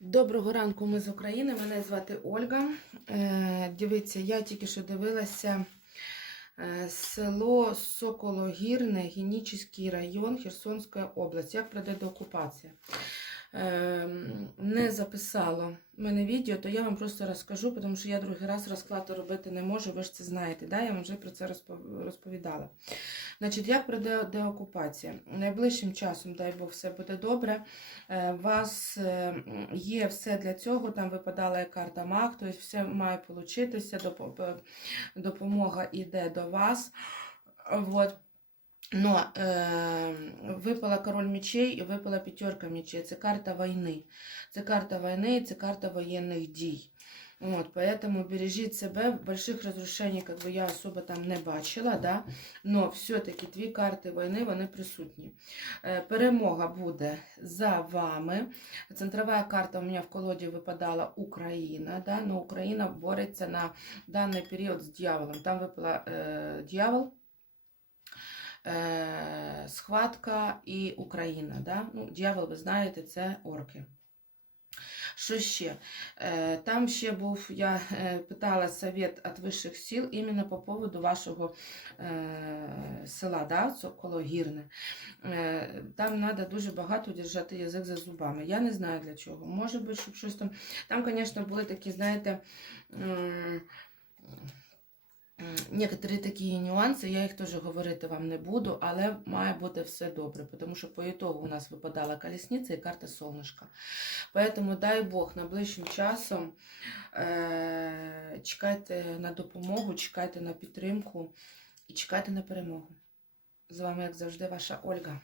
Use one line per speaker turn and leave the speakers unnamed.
Доброго ранку, ми з України. Мене звати Ольга. Е, дивіться, я тільки що дивилася е, село Сокологірне, Генічний район, Херсонська область. Як пройде деокупація? Е, не записала в мене відео, то я вам просто розкажу, тому що я другий раз розклад робити не можу, ви ж це знаєте. Да? Я вам вже про це розповідала. Значить, як пройде деокупація? Найближчим часом, дай Бог, все буде добре. Е, У вас е, є все для цього, там випадала карта МАГ, тобто все має получитися, допомога йде до вас. Вот. Но е, випала король мечей і випала п'ятерка мечей. Це карта війни. Це карта війни і це карта воєнних дій. От, поэтому бережіть себе, больших розрушень, как би я особо там не бачила, да? но все-таки дві карти війни, вони присутні. Е, перемога буде за вами. Центрова карта у мене в колоді випадала Україна, да? но Україна бореться на даний період з дьяволом. Там випала е, дьявол, е, схватка і Україна. Да? Ну, дьявол, ви знаєте, це орки. Що ще? Е, Там ще був, я е, питала совет від вищих сил іменно по поводу вашого села, да, Сокологірне. Е, Там треба дуже багато держати язик за зубами. Я не знаю для чого. Може бути, щоб щось там. Там, звісно, були такі, знаєте, Некоторі такі нюанси, я їх теж говорити вам не буду, але має бути все добре, тому що по ітогу у нас випадала колісниця і карта сонечка. Поэтому дай Бог найближчим часом е- чекайте на допомогу, чекайте на підтримку і чекайте на перемогу. З вами, як завжди, ваша Ольга.